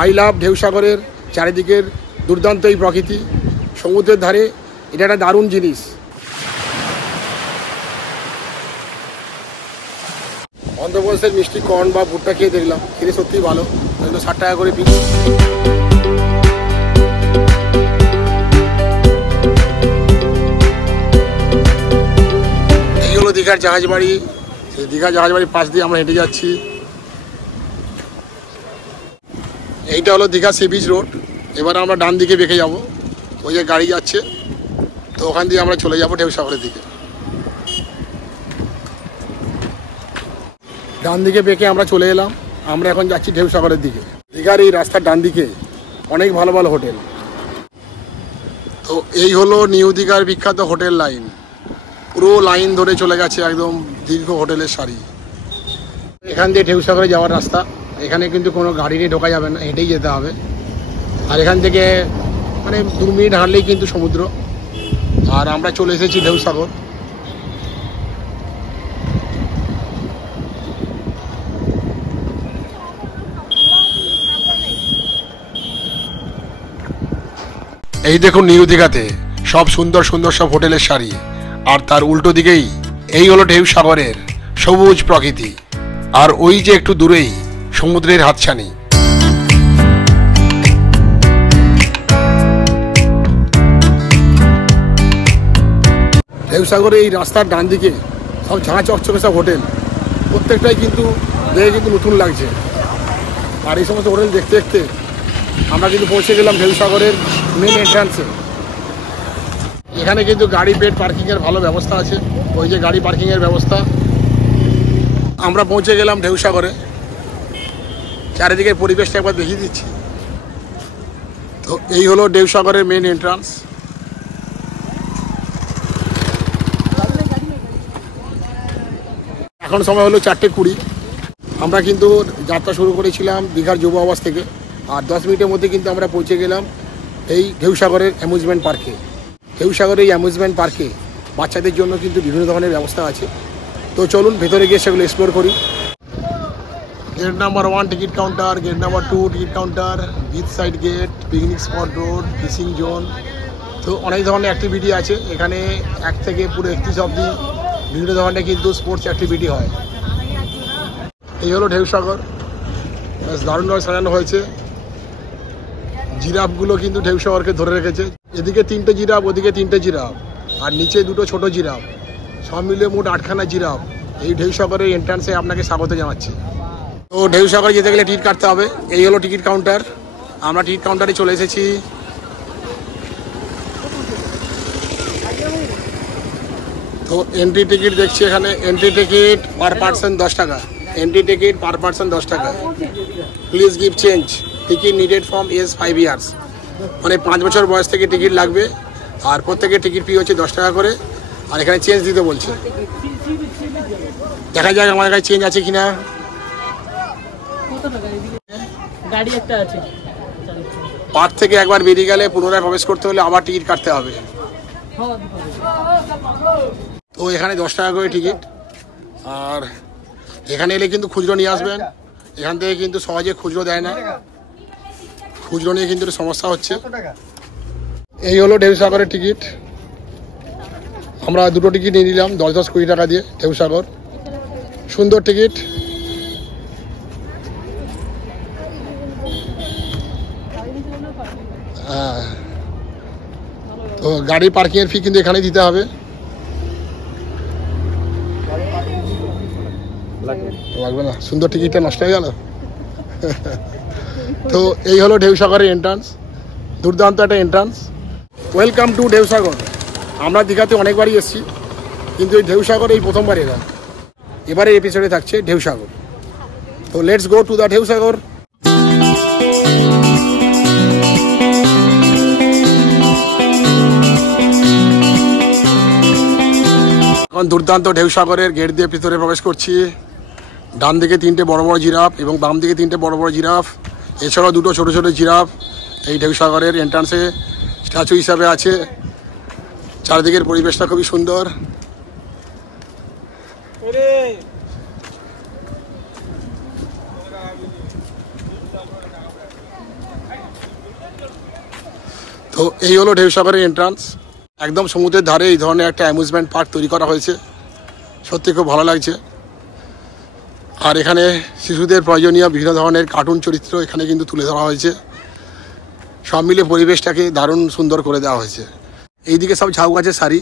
I love ঢেউসাগরের চারিদিকের দুর্দান্ত এই প্রকৃতি, সমুদ্রের ধারে, এটা একটা দারুণ জিনিস। অন্ধ্রপ্রদেশের মিষ্টি কর্ন বা ভুট্টা খেয়ে দেখলাম, খেতে সত্যিই ভালো। 60 টাকা করে পিস। এই হলো দীঘার জাহাজ বাড়ি। সেই দীঘার জাহাজ বাড়ির পাশ দিয়ে আমরা হেঁটে যাচ্ছি। এইটা হলো দীঘা সি বিচ রোড। এবার আমরা ডান দিকে বেঁকে যাব, ওই যে গাড়ি যাচ্ছে, তো ওখান দিয়ে আমরা চলে যাবো ঢেউসাগরের দিকে। ডান দিকে বেঁকে আমরা চলে এলাম, আমরা এখন যাচ্ছি ঢেউসাগরের দিকে। দীঘার এই রাস্তার ডান দিকে অনেক ভালো ভালো হোটেল। তো এই হলো নিউ দীঘার বিখ্যাত হোটেল লাইন, পুরো লাইন ধরে চলে গেছে একদম দীর্ঘ হোটেলের সারি। এখান দিয়ে ঢেউসাগরে যাওয়ার রাস্তা, এখানে কিন্তু কোনো গাড়ি নিয়ে ঢোকা যাবে না, হেঁটেই যেতে হবে। আর এখান থেকে মানে 2 মিনিট হাঁটলেই কিন্তু সমুদ্র। আর আমরা চলে এসেছি ঢেউসাগর। এই দেখুন নিউ দীঘাতে সব সুন্দর সুন্দর সব হোটেলের সারি, আর তার উল্টো দিকেই এই হলো ঢেউসাগরের সবুজ প্রকৃতি, আর ওই যে একটু দূরেই সমুদ্রের হাতছানি। ঢেউসাগরে এই রাস্তার ডান দিকে সব ঝাঁ চকচকে সব হোটেল, প্রত্যেকটাই কিন্তু দেখে কিন্তু নতুন লাগছে। আর এই সমস্ত হোটেল দেখতে দেখতে আমরা কিন্তু পৌঁছে গেলাম ঢেউসাগরের মেন এন্ট্রান্সে। এখানে কিন্তু গাড়ি পেড পার্কিংয়ের ভালো ব্যবস্থা আছে, ওই যে গাড়ি পার্কিংয়ের ব্যবস্থা। আমরা পৌঁছে গেলাম ঢেউসাগরে, চারিদিকের পরিবেশটা একবার দেখিয়ে দিচ্ছি। তো এই হলো ঢেউসাগরের মেন এন্ট্রান্স। এখন সময় হলো 4:20। আমরা কিন্তু যাত্রা শুরু করেছিলাম দীঘার যুব আবাস থেকে, আর 10 মিনিটের মধ্যে কিন্তু আমরা পৌঁছে গেলাম এই ঢেউসাগরের অ্যামিউজমেন্ট পার্কে। ঢেউসাগরের এই অ্যামিউজমেন্ট পার্কে বাচ্চাদের জন্য কিন্তু বিভিন্ন ধরনের ব্যবস্থা আছে। তো চলুন ভেতরে গিয়ে সেগুলো এক্সপ্লোর করি। Gate number 1 ticket counter, gate number 2 ticket counter, beach side gate, picnic spot road, fishing zone. তো অনেক ধরনের অ্যাক্টিভিটি আছে এখানে, 1 থেকে পুরো 31 অবধি বিভিন্ন ধরনের কিন্তু স্পোর্টস অ্যাক্টিভিটি হয়। এই হলো ঢেউসাগর, বেশ দারুণভাবে সাজানো হয়েছে। জিরাফগুলো কিন্তু ঢেউসাগরকে ধরে রেখেছে, এদিকে 3টে জিরাফ, ওদিকে 3টে জিরাফ, আর নিচে 2টো ছোট জিরাফ, সব মিলে মোট 8খানা জিরাফ এই ঢেউসাগরের এন্ট্রান্সে আপনাকে স্বাগত জানাচ্ছি। তো ঢেউসাগরে যেতে গেলে টিকিট কাটতে হবে। এই হলো টিকিট কাউন্টার, আমরা টিকিট কাউন্টারে চলে এসেছি। তো এন্ট্রি টিকিট দেখছি এখানে, এন্ট্রি টিকিট পার পার্সন 10 টাকা, এন্ট্রি টিকিট পার পার্সন 10 টাকা। Please give change, ticket needed from age 5 years, মানে 5 বছর বয়স থেকে টিকিট লাগবে। আর প্রত্যেকের টিকিট ফি হচ্ছে 10 টাকা করে। আর এখানে চেঞ্জ দিতে বলছে, দেখা যাক আমার কাছে চেঞ্জ আছে কিনা। পার্ক থেকে একবার বেরিয়ে গেলে পুনরায় প্রবেশ করতে হলে আবার টিকিট কাটতে হবে। তো এখানে 10 টাকা করে টিকিট। আর এখানে এলে কিন্তু খুচরো নিয়ে আসবেন, এখান থেকে কিন্তু সহজে খুচরো দেয় না, খুচরো নিয়ে কিন্তু সমস্যা হচ্ছে। এই হলো ঢেউসাগরের টিকিট, আমরা 2টো টিকিট নিয়ে নিলাম 10-10 20 টাকা দিয়ে। ঢেউসাগর সুন্দর টিকিট। হ্যাঁ, তো গাড়ি পার্কিংয়ের ফি কিন্তু এখানেই দিতে হবে। লাগবে না, সুন্দর টিকিটটা নষ্ট হয়ে গেল। তো এই হলো ঢেউসাগরের এন্ট্রান্স, দুর্দান্ত একটা এন্ট্রান্স। Welcome to ঢেউসাগর। আমরা দীঘাতে অনেকবারই এসেছি, কিন্তু এই ঢেউসাগর এই প্রথমবার এলাম। এবারের এপিসোডে থাকছে ঢেউসাগর। তো লেটস গো টু দ্য ঢেউসাগর। এখন দুর্দান্ত ঢেউসাগরের গেট দিয়ে ভিতরে প্রবেশ করছি। ডান দিকে 3টে বড় বড় জিরাফ এবং বাম দিকে 3টে বড় বড় জিরাফ, এছাড়াও 2টো ছোট ছোট জিরাফ এই ঢেউসাগরের এন্ট্রান্সে স্ট্যাচু হিসাবে আছে। চারিদিকের পরিবেশটা খুবই সুন্দর। তো এই হলো ঢেউসাগরের এন্ট্রান্স। একদম সমুদ্রের ধারে এই ধরনের একটা অ্যামিউজমেন্ট পার্ক তৈরি করা হয়েছে, সত্যি খুব ভালো লাগছে। আর এখানে শিশুদের প্রয়োজনীয় বিভিন্ন ধরনের কার্টুন চরিত্র এখানে কিন্তু তুলে ধরা হয়েছে। সব মিলে পরিবেশটাকে দারুণ সুন্দর করে দেওয়া হয়েছে। এইদিকে সব ঝাউ গাছের সারি।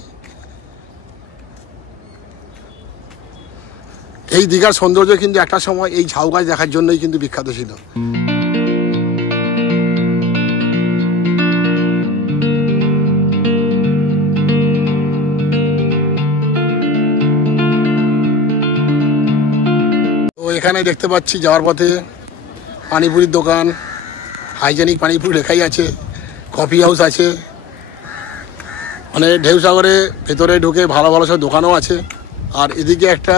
এই দীঘার সৌন্দর্য কিন্তু একটা সময় এই ঝাউ গাছ দেখার জন্যই কিন্তু বিখ্যাত ছিল। তো এখানে দেখতে পাচ্ছি যাওয়ার পথে পানিপুরির দোকান, হাইজেনিক পানিপুরি লেখাই আছে, কফি হাউস আছে, মানে ঢেউসাগরে ভেতরে ঢুকে ভালো ভালো সব দোকানও আছে। আর এদিকে একটা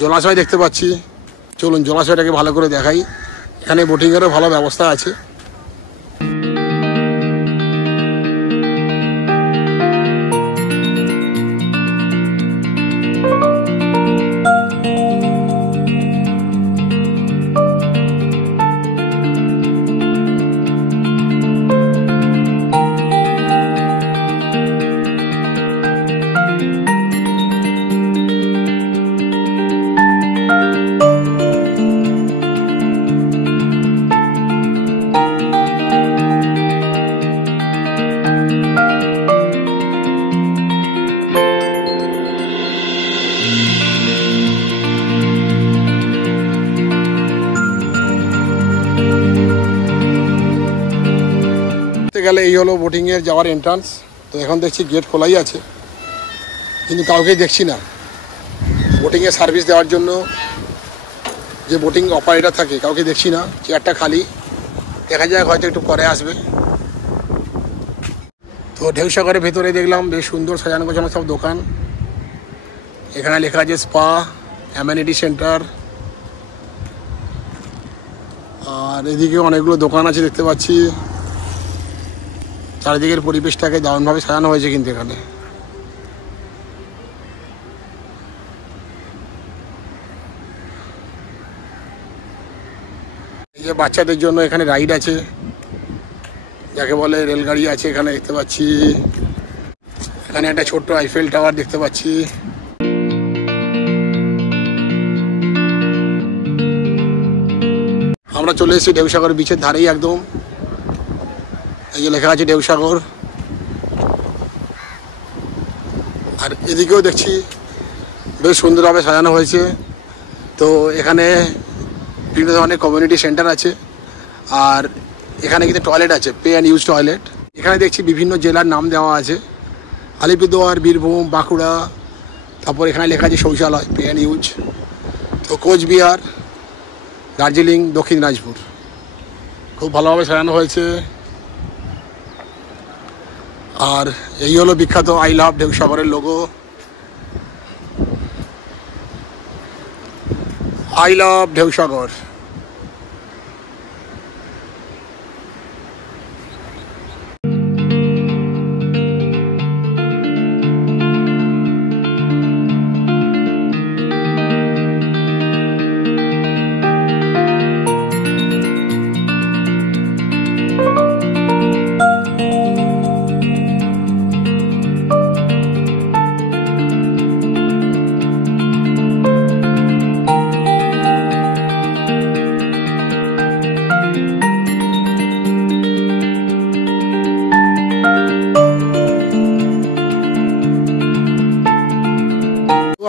জলাশয় দেখতে পাচ্ছি, চলুন জলাশয়টাকে ভালো করে দেখাই। এখানে বোটিংয়েরও ভালো ব্যবস্থা আছে। গেলে এই হলো বোটিংয়ের যাওয়ার এন্ট্রান্স। তো এখন দেখছি গেট খোলাই আছে, কিন্তু কাউকেই দেখছি না। বোটিংয়ে সার্ভিস দেওয়ার জন্য যে বোটিং অপারেটর থাকে কাউকে দেখছি না, চেয়ারটা খালি। দেখা যায় হয়তো একটু পরে আসবে। তো ঢেউসাগরের ভেতরে দেখলাম বেশ সুন্দর সাজানো গোছানো সব দোকান। এখানে লেখা আছে স্পা, অ্যামেনিটি সেন্টার। আর এদিকে অনেকগুলো দোকান আছে দেখতে পাচ্ছি। চারিদিকের পরিবেশটাকে দারুণভাবে সাজানো হয়েছে কিন্তু এখানে। এই যে বাচ্চাদের জন্য এখানে রাইড আছে, যাকে বলে রেলগাড়ি আছে এখানে দেখতে পাচ্ছি। এখানে একটা ছোট্ট আইফেল টাওয়ার দেখতে পাচ্ছি। আমরা চলে এসেছি ঢেউসাগর বিচের ধারেই একদম। এই যে লেখা আছে ঢেউসাগর। আর এদিকেও দেখছি বেশ সুন্দরভাবে সাজানো হয়েছে। তো এখানে বিভিন্ন ধরনের কমিউনিটি সেন্টার আছে। আর এখানে কিন্তু টয়লেট আছে, পে অ্যান্ড ইউজ টয়লেট। এখানে দেখছি বিভিন্ন জেলার নাম দেওয়া আছে, আলিপুরদুয়ার, বীরভূম, বাঁকুড়া। তারপর এখানে লেখা আছে শৌচালয়, পে অ্যান্ড ইউজ। তো কোচবিহার, দার্জিলিং, দক্ষিণ দিনাজপুর। খুব ভালোভাবে সাজানো হয়েছে। আর এই হলো বিখ্যাত আই লাভ ঢেউসাগরের লোগো, আই লাভ ঢেউসাগর।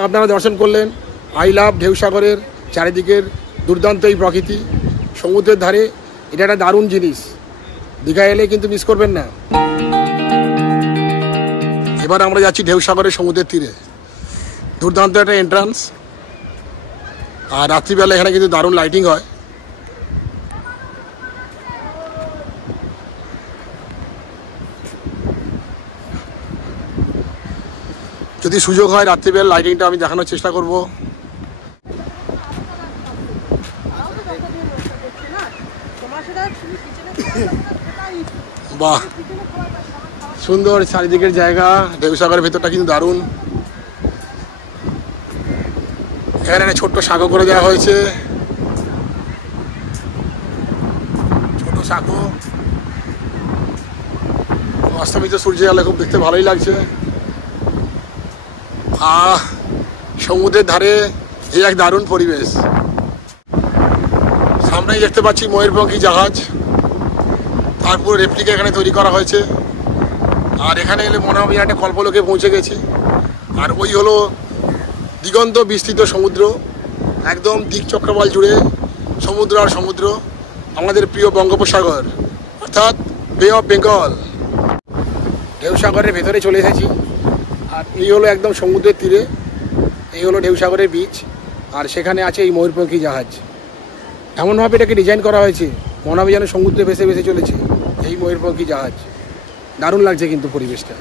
আপনারা দর্শন করলেন আই লাভ ঢেউসাগরের চারিদিকের দুর্দান্ত এই প্রকৃতি, সমুদ্রের ধারে। এটা একটা দারুণ জিনিস, দীঘা এলে কিন্তু মিস করবেন না। এবার আমরা যাচ্ছি ঢেউসাগরের সমুদ্রের তীরে। দুর্দান্ত একটা এন্ট্রান্স। আর রাত্রিবেলা এখানে কিন্তু দারুণ লাইটিং হয়। যদি সুযোগ হয় রাত্রিবেলা লাইটিংটা আমি দেখানোর চেষ্টা করব। বাহ, সুন্দর চারিদিকের জায়গা। ঢেউসাগরের ভেতরটা কিন্তু দারুণ। এখানে একটা ছোট্ট সাঁকো করে দেওয়া হয়েছে, ছোট সাঁকো। অস্তমিত সূর্যের আলো খুব দেখতে ভালোই লাগছে। সমুদ্রের ধারে এই এক দারুণ পরিবেশ। সামনেই দেখতে পাচ্ছি ময়ূরপঙ্খী জাহাজ, তারপর রেপ্লিকা এখানে তৈরি করা হয়েছে। আর এখানে এলে মনে হবে একটা কল্পলোকে পৌঁছে গেছি। আর ওই হলো দিগন্ত বিস্তৃত সমুদ্র, একদম দিকচক্রবাল জুড়ে সমুদ্র আর সমুদ্র, আমাদের প্রিয় বঙ্গোপসাগর অর্থাৎ বে অফ বেঙ্গল। ঢেউসাগরের ভেতরে চলে এসেছি। আর এই হলো একদম সমুদ্রের তীরে, এই হলো ঢেউসাগরের বীচ। আর সেখানে আছে এই ময়ূরপঙ্খী জাহাজ। এমনভাবে এটাকে ডিজাইন করা হয়েছে মনে হবে যেন সমুদ্রে ভেসে ভেসে চলেছে এই ময়ূরপঙ্খী জাহাজ। দারুণ লাগছে কিন্তু পরিবেশটা।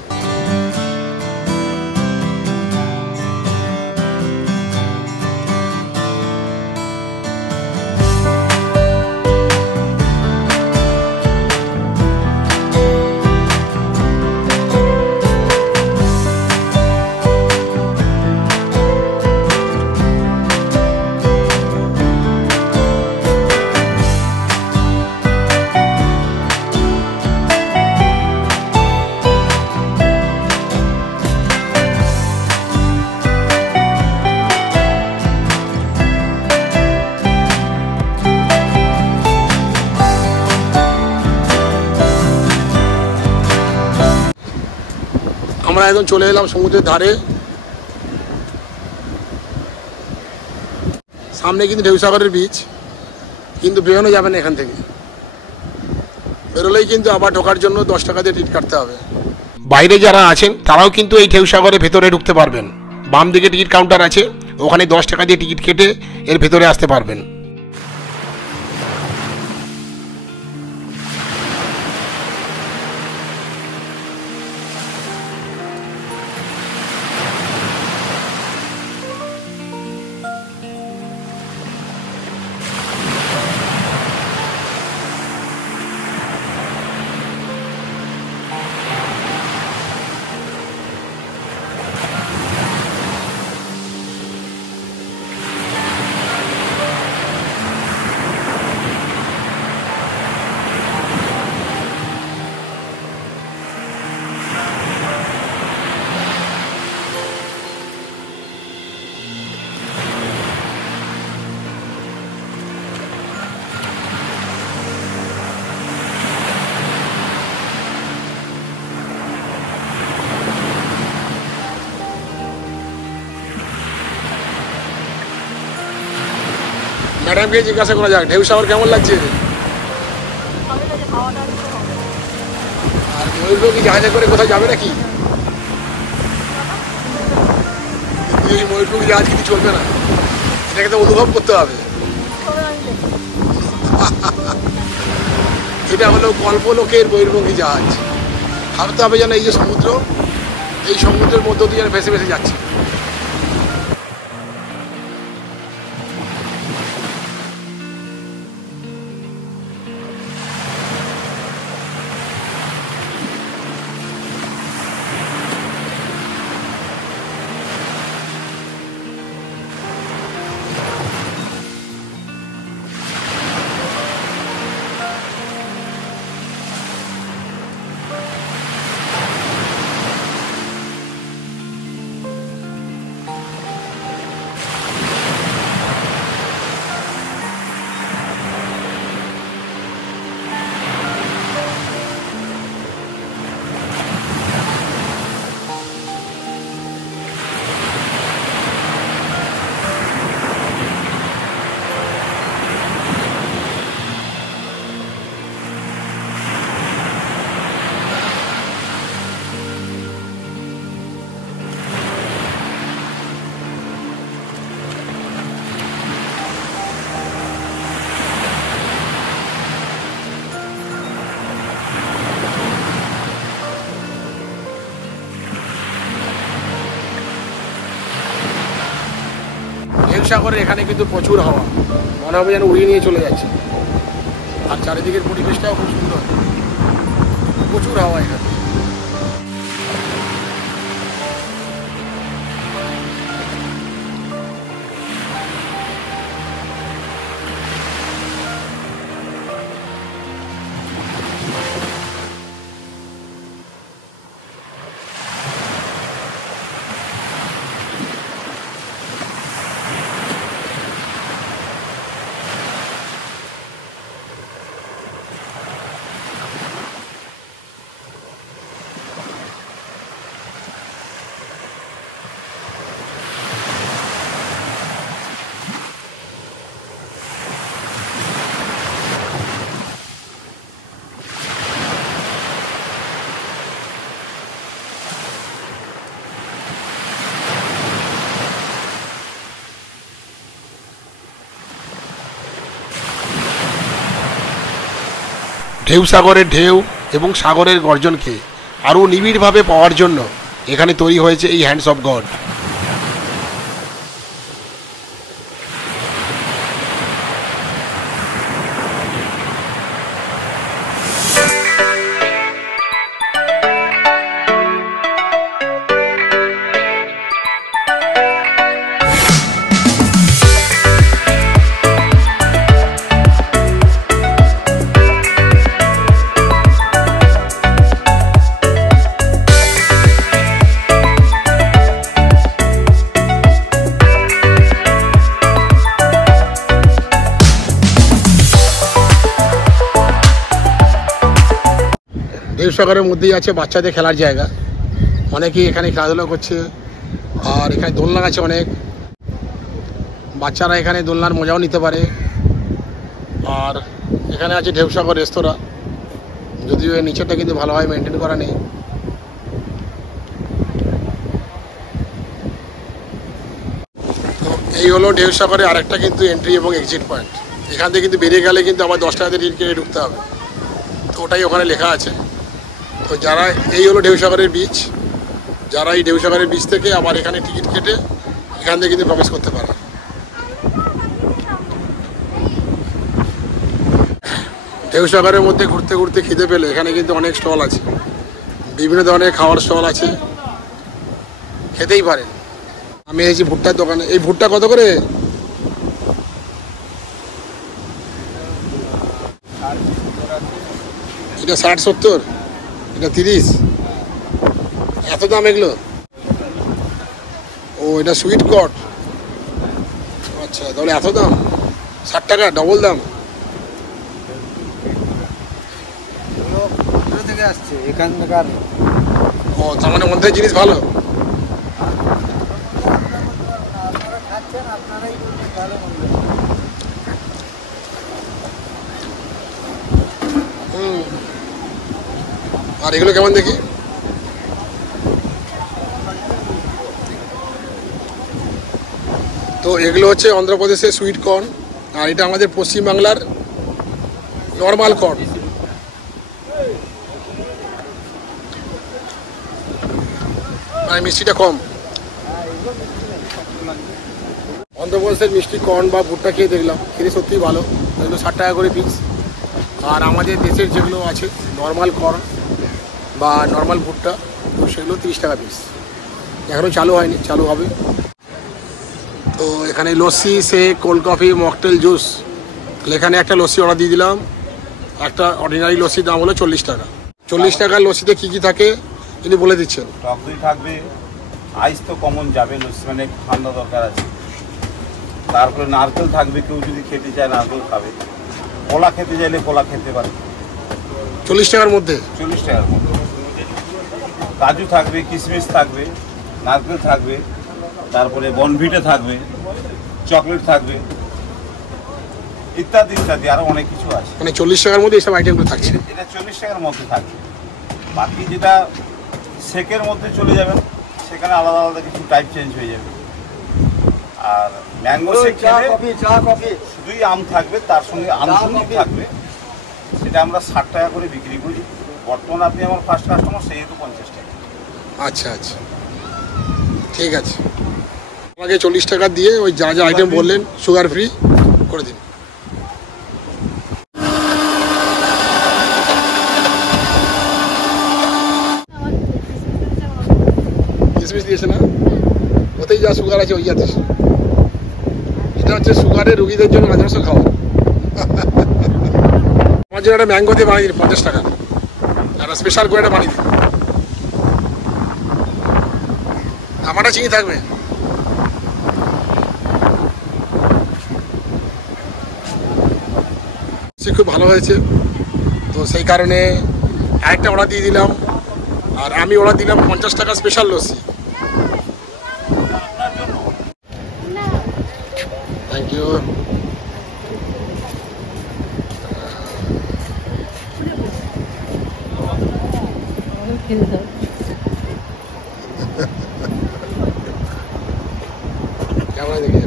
আমরা একদম চলে এলাম সমুদ্রের ধারে। সামনে কিন্তু ঢেউসাগরের বীচ, কিন্তু বেরোনো যাবে না এখান থেকে। বেরোলেই কিন্তু আবার ঢোকার জন্য 10 টাকা দিয়ে টিকিট কাটতে হবে। বাইরে যারা আছেন তারাও কিন্তু এই ঢেউসাগরের ভেতরে ঢুকতে পারবেন। বাম দিকে টিকিট কাউন্টার আছে, ওখানে 10 টাকা দিয়ে টিকিট কেটে এর ভেতরে আসতে পারবেন। ম্যাডামকে জিজ্ঞাসা করা যাক ঢেউসাগর কেমন লাগছে। আর ময়ূরপঙ্খী জাহাজে করে কোথাও যাবে নাকি? এই ময়ূরপঙ্খী জাহাজ কিছু চলবে না, এটাকে তো অনুভব করতে হবে। এটা হলো কল্পলোকের ময়ূরপঙ্খী জাহাজ। ভাবতে হবে যেন এই যে সমুদ্র, এই সমুদ্রের মধ্য দিয়ে যেন ভেসে ভেসে যাচ্ছে। ঢেউসাগরের এখানে কিন্তু প্রচুর হাওয়া, মনে হবে যেন উড়িয়ে নিয়ে চলে যাচ্ছে। আর চারিদিকের পরিবেশটাও খুব সুন্দর, প্রচুর হাওয়া এখানে। ঢেউসাগরের ঢেউ এবং সাগরের গর্জনকে আরও নিবিড়ভাবে পাওয়ার জন্য এখানে তৈরি হয়েছে এই হ্যান্ডস অফ গড। ঢেউসাগরের মধ্যেই আছে বাচ্চাদের খেলার জায়গা, অনেকেই এখানে খেলাধুলা করছে। আর এখানে দোলনা আছে অনেক, বাচ্চারা এখানে দোলনার মজাও নিতে পারে। আর এখানে আছে ঢেউসাগর রেস্তোরাঁ, যদিও এর নিচেরটা কিন্তু ভালোভাবে মেনটেন করা নেই। তো এই হলো ঢেউসাগরের আরেকটা কিন্তু এন্ট্রি এবং এক্সিট পয়েন্ট। এখান থেকে কিন্তু বেরিয়ে গেলে কিন্তু আবার 10 টাকাতে টিকিট কেটে ঢুকতে হবে, তো ওটাই ওখানে লেখা আছে। তো যারা এই হলো ঢেউসাগরের বিচ, যারা এই ঢেউসাগরের বিচ থেকে আবার এখানে টিকিট কেটে এখান থেকে কিন্তু প্রবেশ করতে পারে। ঢেউসাগরের মধ্যে ঘুরতে ঘুরতে খিদে পেলে এখানে কিন্তু অনেক স্টল আছে, বিভিন্ন ধরনের খাওয়ার স্টল আছে, খেতেই পারেন। আমি এসেছি ভুট্টার দোকানে। এই ভুট্টা কত করে? এটা 60-70, এটা 30, এত দাম এগুলো? ও এটা সুইট কর্ন, আচ্ছা তাহলে এত দাম, 60 টাকা, ডবল দাম। থেকে আসছে এখানকার। ও তার মানে মধ্যে জিনিস ভালো। আর এগুলো কেমন দেখি? তো এগুলো হচ্ছে অন্ধ্রপ্রদেশের সুইট কর্ন, আর এটা আমাদের পশ্চিমবাংলার নর্মাল কর্ন। মানে মিষ্টিটা কম। অন্ধ্রপ্রদেশের মিষ্টি কর্ন বা ভুট্টা খেয়ে দেখলাম, খেতে সত্যিই ভালো। এগুলো 60 টাকা করে পিস। আর আমাদের দেশের যেগুলো আছে নর্মাল কর্ন বা নর্মাল ভুট্টা, তো সেগুলো 30 টাকা পিস। এখনও চালু হয়নি, চালু হবে। তো এখানে lassi, shake, cold coffee, mocktail, juice. এখানে একটা লস্যি অর্ডার দিয়ে দিলাম। একটা অর্ডিনারি লস্যির দাম হলো 40 টাকা। 40 টাকার লস্যিতে কী কী থাকে তিনি বলে দিচ্ছেন। টক দই থাকবে, আইস তো কমন যাবে, লস্যি মানে ঠান্ডা দরকার আছে। তারপরে নারকেল থাকবে, কেউ যদি খেতে চায় নারকেল খাবে। কলা খেতে চাইলে কলা খেতে পারে 40 টাকার মধ্যে। 40 টাকার মধ্যে। কাজু থাকবে, কিশমিশ থাকবে, নারকেল থাকবে, তারপরে বনভিটা থাকবে, চকলেট থাকবে, ইত্যাদি ইত্যাদি আরও অনেক কিছু আছে। মানে 40 টাকার মধ্যে এইসব আইটেমগুলো থাকছে। এটা 40 টাকার মধ্যে থাকবে। বাকি যেটা শেকের মধ্যে চলে যাবেন, সেখানে আলাদা আলাদা কিছু টাইপ চেঞ্জ হয়ে যাবে। আর ম্যাঙ্গো শেক খেলে শুধুই আম থাকবে, তার সঙ্গে আমসুন্নি থাকবে, সেটা আমরা 60 টাকা করে বিক্রি করি। বর্তমানে আপনি আমার ফার্স্ট কাস্টমার, সেহেতু 50 টাকা। আচ্ছা আচ্ছা, ঠিক আছে। আমাকে 40 টাকা দিয়ে ওই যা যা আইটেম বললেন সুগার ফ্রি করে দিন। কিশমিশ দিয়েছে না, ওতেই যা সুগার আছে ওই আছে। এটা হচ্ছে সুগারের রুগীদের জন্য আদর্শ খাওয়া। আমার জন্য একটা ম্যাঙ্গো দিয়ে বানিয়ে দিন 50 টাকা, একটা স্পেশাল করে একটা বানিয়ে দিন। আমারটা চিনি থাকবে। খুব ভালো হয়েছে, তো সেই কারণে আরেকটা অর্ডার দিয়ে দিলাম। আর আমি অর্ডার দিলাম 50 টাকা স্পেশাল লস্যি। Thank you. কেমন দেখে?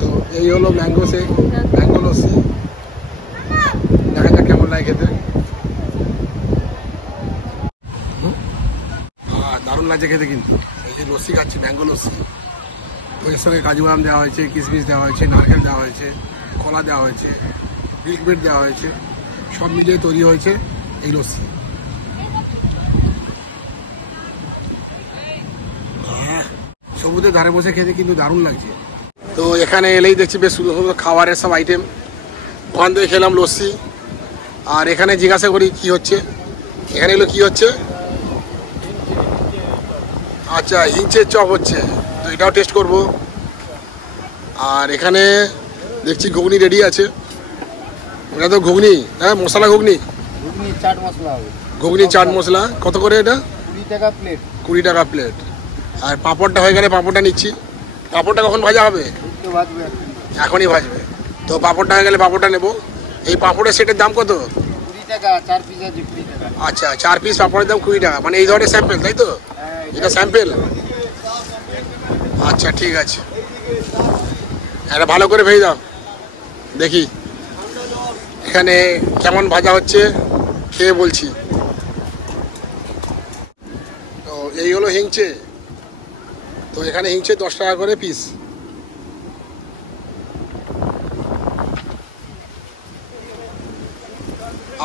তো এই হলো ম্যাঙ্গো শেক, ম্যাঙ্গো লস্যি। দেখা যাক কেমন লাগে খেতে। দারুণ লাগছে খেতে কিন্তু। এই যে লস্যি খাচ্ছি, ম্যাঙ্গো লস্যি, তো এর সঙ্গে কাজু বাদাম দেওয়া হয়েছে, কিশমিশ দেওয়া হয়েছে, নারকেল দেওয়া হয়েছে, কলা দেওয়া হয়েছে, মিল্ক মেড দেওয়া হয়েছে, সব মিলিয়ে তৈরি হয়েছে এই লস্যি। সমুদ্রের ধারে বসে খেতে কিন্তু দারুণ লাগছে। তো এখানে এলেই দেখছি বেশ সুন্দর সুন্দর খাবারের সব আইটেম। ওখান থেকে খেলাম লস্যি, আর এখানে জিজ্ঞাসা করি কি হচ্ছে, এখানে এগুলো কি হচ্ছে। আচ্ছা, হিঞ্চের চপ হচ্ছে, তো এটাও টেস্ট করব। আর এখানে দেখছি ঘুগনি রেডি আছে। এটা তো ঘুগনি, হ্যাঁ, মশলা ঘুগনি, ঘুগনি চাট মশলা হবে। ঘুগনি চাট মশলা কত করে এটা? 20 টাকা প্লেট। 20 টাকা প্লেট। আর পাঁপড়টা হয়ে গেলে পাঁপড়টা নিচ্ছি। পাঁপড়টা কখন ভাজা হবে? একটু ভাজবে এখন। এখনই ভাজবে। তো পাঁপড়টা হয়ে গেলে পাঁপড়টা নেব। এই পাঁপড়ের সেটের দাম কত? 20 টাকা, 4 পিস আছে 20 টাকা। আচ্ছা, 4 পিস পাঁপড়ের দাম 20 টাকা, মানে এই ধরনের স্যাম্পেল, তাই তো? হ্যাঁ, এটা স্যাম্পেল। আচ্ছা, ঠিক আছে, এটা ভালো করে ভেজে দাও, দেখি এখানে কেমন ভাজা হচ্ছে, খেয়ে বলছি। তো এই হলো হিংচে। তো এখানে হিংচে 10 টাকা করে পিস।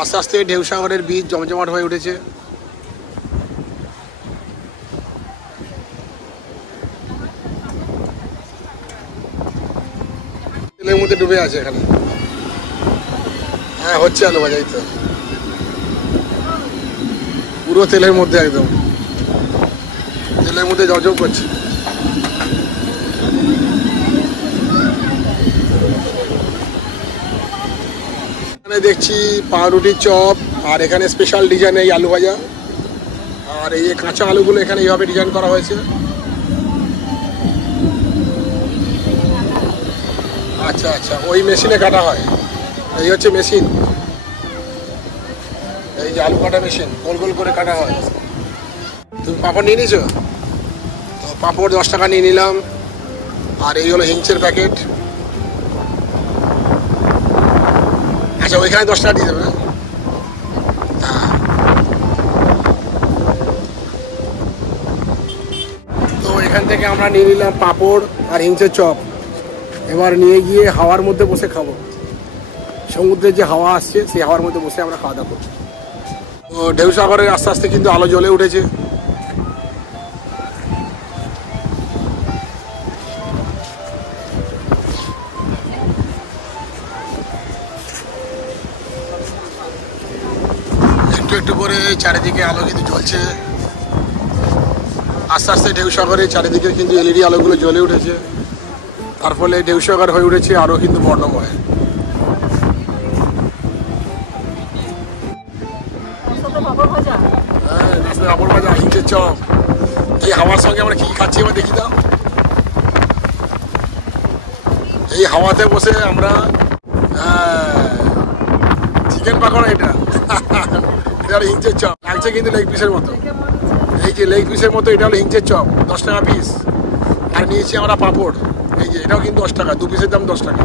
আস্তে আস্তে ঢেউসাগরের বীজ জমজমাট হয়ে উঠেছে। তেলের মধ্যে ডুবে আছে এখানে। হ্যাঁ, হচ্ছে আলু ভাজা, এই তো পুরো তেলের মধ্যে, একদম তেলের মধ্যে জমজম করছে। এখানে দেখছি পাউরুটির চপ, আর এখানে স্পেশাল ডিজাইন এই আলু ভাজা, আর এই যে কাঁচা আলুগুলো এখানে এইভাবে ডিজাইন করা হয়েছে। আচ্ছা আচ্ছা, ওই মেশিনে কাটা হয়, এই হচ্ছে মেশিন, এই যে আলু কাটা মেশিন, গোল গোল করে কাটা হয়। তুমি পাঁপড় নিয়ে নিয়েছো? তো পাঁপড় 10 টাকা নিয়ে নিলাম। আর এই হলো হিংচের প্যাকেট। আচ্ছা, ওইখানে 10 টাকা দিয়ে দেবে। হ্যাঁ, তো এখান থেকে আমরা নিয়ে নিলাম পাঁপড় আর হিংচের চপ। এবার নিয়ে গিয়ে হাওয়ার মধ্যে বসে খাবো। সমুদ্রের যে হাওয়া আসছে, সেই হাওয়ার মধ্যে বসে আমরা খাওয়া দাওয়া করবো। তো ঢেউসাগরের আস্তে আস্তে কিন্তু আলো জ্বলে উঠেছে। একটু একটু করে চারিদিকে আলো কিন্তু জ্বলছে। আস্তে আস্তে ঢেউসাগরের চারিদিকে কিন্তু এলইডি আলোগুলো জ্বলে উঠেছে। তার ফলে ঢেউসাগর হয়ে উঠেছে আরও কিন্তু বর্ণময়। হ্যাঁ, পাঁপড় ভাজা, হিংচের চপ, এই হাওয়ার সঙ্গে আমরা কি খাচ্ছি এবার দেখি দাও। এই হাওয়াতে বসে আমরা চিকেন পাকোড়া, এটা এটা হিংচের চপ লাগছে কিন্তু লেগ পিসের মতো। এই যে লেগ পিসের মতো, এটা হলো হিংচের চপ, 10 টাকা পিস। আর নিয়েছি আমরা পাঁপড়, এই যে এটাও কিন্তু 10 টাকা, 2 পিসের দাম 10 টাকা।